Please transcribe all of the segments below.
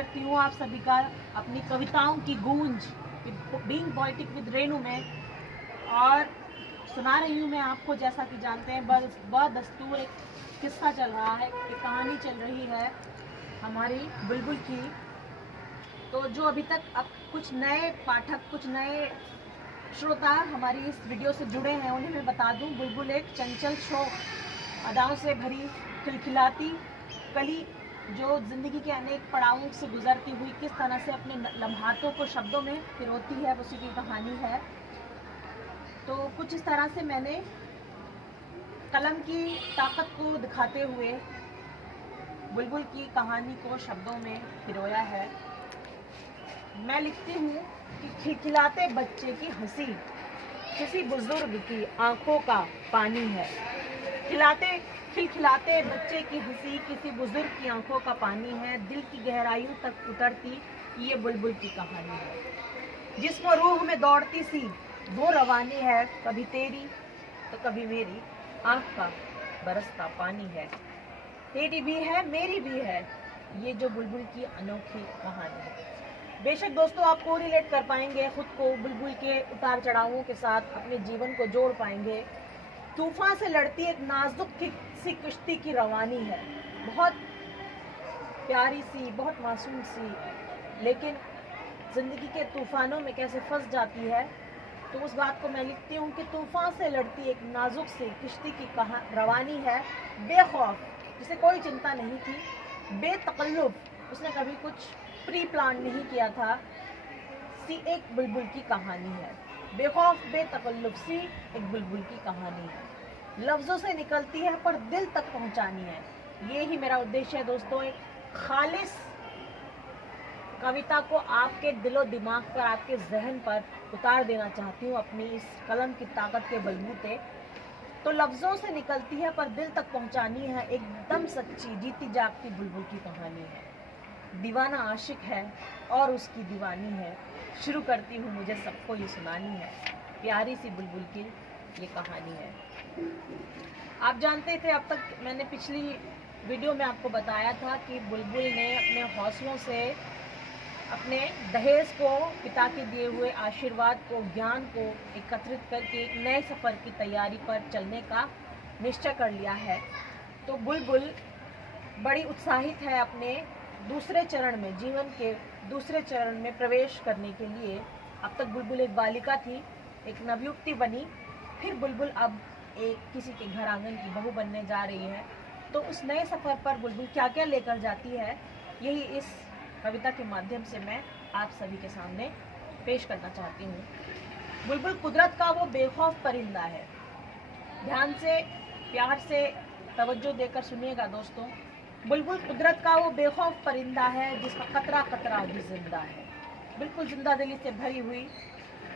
करती हूँ आप सभी का अपनी कविताओं की गूंज बीइंग पोएटिक विद रेनू में, और सुना रही हूँ मैं आपको। जैसा कि जानते हैं बदस्तूर एक किस्सा चल रहा है, एक कहानी चल रही है हमारी बुलबुल की। तो जो अभी तक अब कुछ नए पाठक, कुछ नए श्रोता हमारी इस वीडियो से जुड़े हैं, उन्हें मैं बता दूं, बुलबुल एक चंचल शो, अदाओं से भरी खिलखिलाती कली, जो ज़िंदगी के अनेक पड़ावों से गुजरती हुई किस तरह से अपने लम्हातों को शब्दों में पिरोती है, उसी की कहानी है। तो कुछ इस तरह से मैंने कलम की ताकत को दिखाते हुए बुलबुल की कहानी को शब्दों में पिरोया है। मैं लिखती हूँ कि खिलखिलाते बच्चे की हंसी किसी बुजुर्ग की आंखों का पानी है। खिलखिलाते बच्चे की हंसी किसी बुजुर्ग की आंखों का पानी है। दिल की गहराइयों तक उतरती ये बुलबुल की कहानी है। जिसको रूह में दौड़ती सी वो रवानी है, कभी तेरी तो कभी मेरी आंख का बरसता पानी है। तेरी भी है मेरी भी है ये जो बुलबुल की अनोखी कहानी है। बेशक दोस्तों, आप को रिलेट कर पाएंगे, खुद को बुलबुल के उतार चढ़ावों के साथ अपने जीवन को जोड़ पाएंगे। तूफान से लड़ती एक नाजुक सी किश्ती की रवानी है, बहुत प्यारी सी, बहुत मासूम सी, लेकिन जिंदगी के तूफानों में कैसे फंस जाती है। तो उस बात को मैं लिखती हूँ कि तूफान से लड़ती एक नाजुक सी किश्ती की रवानी है, बेखौफ, जिसे कोई चिंता नहीं थी, बेतकल्लुफ, उसने कभी कुछ प्री प्लान नहीं किया था, सी एक बुलबुल की कहानी है। बेखौफ बेतकल्लुफ सी एक बुलबुल की कहानी है। लफ्ज़ों से निकलती है पर दिल तक पहुंचानी है। ये ही मेरा उद्देश्य है दोस्तों, एक खालिस कविता को आपके दिलो दिमाग पर, आपके जहन पर उतार देना चाहती हूँ अपनी इस कलम की ताकत के बलबूते। तो लफ्ज़ों से निकलती है पर दिल तक पहुंचानी है, एकदम सच्ची जीती जागती बुलबुल की कहानी है। दीवाना आशिक है और उसकी दीवानी है, शुरू करती हूँ मुझे सबको ये सुनानी है। प्यारी सी बुलबुल की ये कहानी है। आप जानते थे, अब तक मैंने पिछली वीडियो में आपको बताया था कि बुलबुल ने अपने हौसलों से अपने दहेज को, पिता के दिए हुए आशीर्वाद को, ज्ञान को एकत्रित करके एक नए सफ़र की तैयारी पर चलने का निश्चय कर लिया है। तो बुलबुल बड़ी उत्साहित है अपने दूसरे चरण में, जीवन के दूसरे चरण में प्रवेश करने के लिए। अब तक बुलबुल एक बालिका थी, एक नवयुवती बनी, फिर बुलबुल अब एक किसी के घर आंगन की बहू बनने जा रही है। तो उस नए सफ़र पर बुलबुल क्या क्या लेकर जाती है, यही इस कविता के माध्यम से मैं आप सभी के सामने पेश करना चाहती हूँ। बुलबुल कुदरत का वो बेखौफ परिंदा है। ध्यान से, प्यार से तवज्जो देकर सुनिएगा दोस्तों। बुलबुल कुदरत का वो बेखौफ परिंदा है जिसका कतरा कतरा भी जिंदा है, बिल्कुल जिंदा दिली से भरी हुई।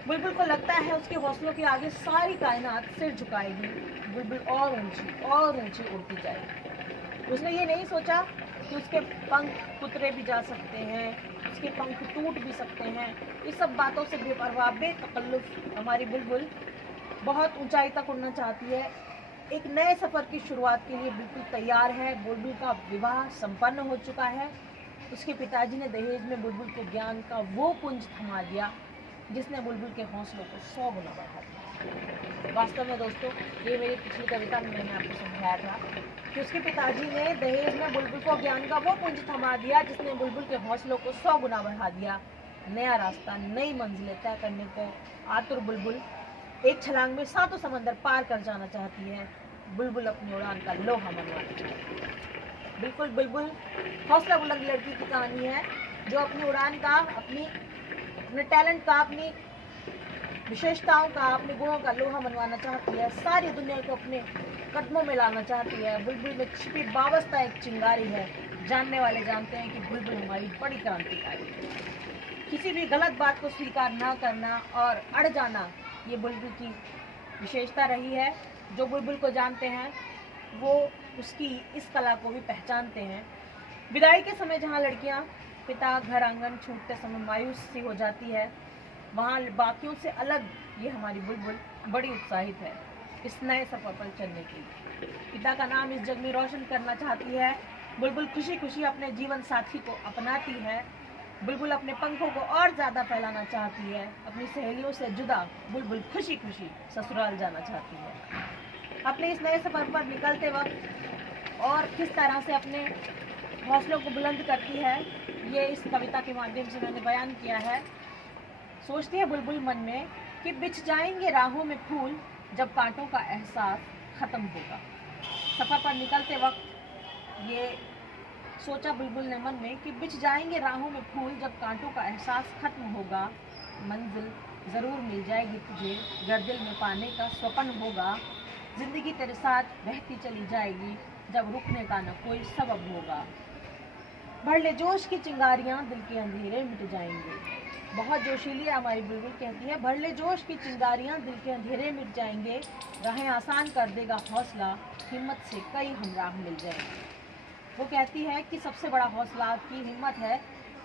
बुलबुल को लगता है उसके हौसलों के आगे सारी कायनात सिर झुकाएगी। बुलबुल और ऊंची उड़ती जाएगी। उसने ये नहीं सोचा कि उसके पंख कुतरे भी जा सकते हैं, उसके पंख टूट भी सकते हैं। इस सब बातों से बेपरवाह, बेतकल्लुफ हमारी बुलबुल बहुत ऊंचाई तक उड़ना चाहती है। एक नए सफ़र की शुरुआत के लिए बिल्कुल तैयार है। बुलबुल का विवाह संपन्न हो चुका है। उसके पिताजी ने दहेज में बुलबुल को ज्ञान का वो पुंज थमा दिया जिसने बुलबुल के हौसलों को 100 गुना बढ़ा दिया। वास्तव में दोस्तों, ये मेरी पिछली कविता में मैंने आपको समझाया था कि उसके पिताजी ने दहेज में बुलबुल को ज्ञान का वो पुंज थमा दिया जिसने बुलबुल के हौसलों को 100 गुना बढ़ा दिया। नया रास्ता, नई मंजिलें तय करने को आतुर बुलबुल एक छलांग में सातों समंदर पार कर जाना चाहती है। बुलबुल अपनी उड़ान का लोहा मनवाना चाहती है। बिल्कुल बुलबुल हौसला बुलंद लड़की की कहानी है जो अपनी उड़ान का, अपने टैलेंट का, अपनी विशेषताओं का, अपने गुणों का लोहा मनवाना चाहती है। सारी दुनिया को अपने कदमों में लाना चाहती है। बुलबुल में छिपी वाबस्ता एक चिंगारी है। जानने वाले जानते हैं कि बुलबुल हमारी बड़ी क्रांतिकारी है। किसी भी गलत बात को स्वीकार ना करना और अड़ जाना, ये बुलबुल की विशेषता रही है। जो बुलबुल को जानते हैं वो उसकी इस कला को भी पहचानते हैं। विदाई के समय जहाँ लड़कियाँ पिता घर आंगन छूटते समय मायूस सी हो जाती है, वहाँ बाकियों से अलग ये हमारी बुलबुल बड़ी उत्साहित है इस नए सफर पर चलने के लिए। पिता का नाम इस जग में रोशन करना चाहती है। बुलबुल खुशी खुशी अपने जीवन साथी को अपनाती है। बुलबुल अपने पंखों को और ज़्यादा फैलाना चाहती है। अपनी सहेलियों से जुदा बुलबुल खुशी खुशी ससुराल जाना चाहती है। अपने इस नए सफ़र पर निकलते वक्त और किस तरह से अपने हौसलों को बुलंद करती है, ये इस कविता के माध्यम से मैंने बयान किया है। सोचती है बुलबुल मन में कि बिछ जाएंगे राहों में फूल जब कांटों का एहसास ख़त्म होगा। सफ़र पर निकलते वक्त ये सोचा बुलबुल ने मन में कि बिछ जाएंगे राहों में फूल जब कांटों का एहसास खत्म होगा। मंजिल ज़रूर मिल जाएगी तुझे गर दिल में पाने का स्वप्न होगा। ज़िंदगी तेरे साथ बहती चली जाएगी जब रुकने का न कोई सबब होगा। भर ले जोश की चिंगारियाँ दिल के अंधेरे मिट जाएंगे। बहुत जोशीली हमारी बुलबुल कहती है, भर ले जोश की चिंगारियाँ दिल के अंधेरे मिट जाएंगे। राहें आसान कर देगा हौसला, हिम्मत से कई हमराह मिल जाएंगे। वो कहती है कि सबसे बड़ा हौसला आपकी हिम्मत है।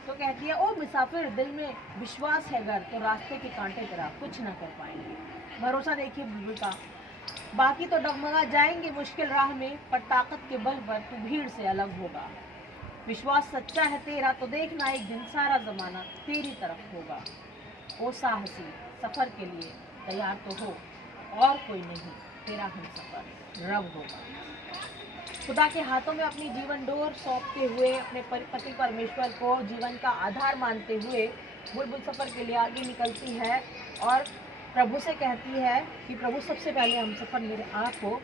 तो कहती है, ओ मुसाफिर दिल में विश्वास है अगर तो रास्ते के कांटे तेरा कुछ ना कर पाएंगे। भरोसा देखिए बुलबुल का, बाकी तो डगमगा जाएंगे मुश्किल राह में, पर ताकत के बल पर तू भीड़ से अलग होगा। विश्वास सच्चा है तेरा तो देखना एक दिन सारा ज़माना तेरी तरफ होगा। ओ साहसी सफ़र के लिए तैयार तो हो, और कोई नहीं तेरा हम सफ़र रब होगा। खुदा के हाथों में अपनी जीवन डोर सौंपते हुए, अपने पति परमेश्वर को जीवन का आधार मानते हुए बुलबुल सफ़र के लिए आगे निकलती है और प्रभु से कहती है कि प्रभु सबसे पहले हम सफ़र मेरे आप हो।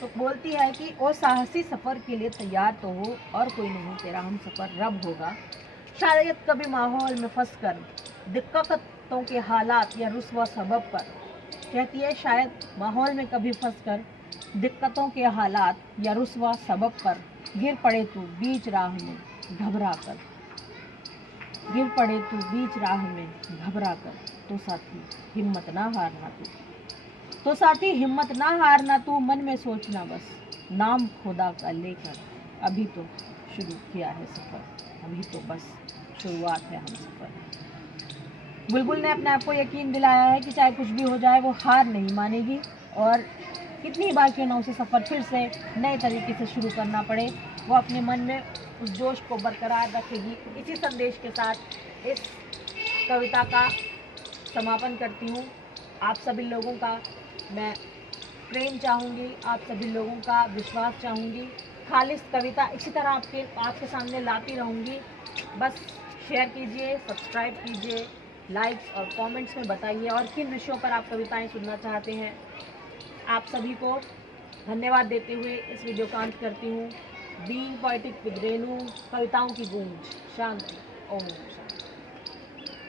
तो बोलती है कि ओ साहसी सफ़र के लिए तैयार तो हो, और कोई नहीं तेरा हम सफ़र रब होगा। शायद कभी माहौल में फंस कर दिक्कतों के हालात या रुस्वा सबब पर, कहती है शायद माहौल में कभी फंस कर दिक्कतों के हालात या रुस्वा सबब पर गिर पड़े तू बीच राह में घबरा कर, गिर पड़े तू बीच राह में घबरा कर, तो साथी हिम्मत ना हारना तू, तो साथी हिम्मत ना हारना तू, मन में सोचना बस नाम खुदा का लेकर, अभी तो शुरू किया है सफ़र, अभी तो बस शुरुआत है हम सफ़र। बुलबुल ने अपने आप को यकीन दिलाया है कि चाहे कुछ भी हो जाए वो हार नहीं मानेगी, और कितनी बार क्यों ना उसे सफ़र फिर से नए तरीके से शुरू करना पड़े, वो अपने मन में उस जोश को बरकरार रखेगी। इसी संदेश के साथ इस कविता का समापन करती हूँ। आप सभी लोगों का मैं प्रेम चाहूँगी, आप सभी लोगों का विश्वास चाहूँगी। खालिस कविता इसी तरह आपके सामने लाती रहूँगी। बस शेयर कीजिए, सब्सक्राइब कीजिए, लाइक्स और कमेंट्स में बताइए और किन विषयों पर आप कविताएं सुनना चाहते हैं। आप सभी को धन्यवाद देते हुए इस वीडियो का अंत करती हूँ। बीइंग पोएटिक विद रेनू, कविताओं की गूंज, शांति, ओम शांति।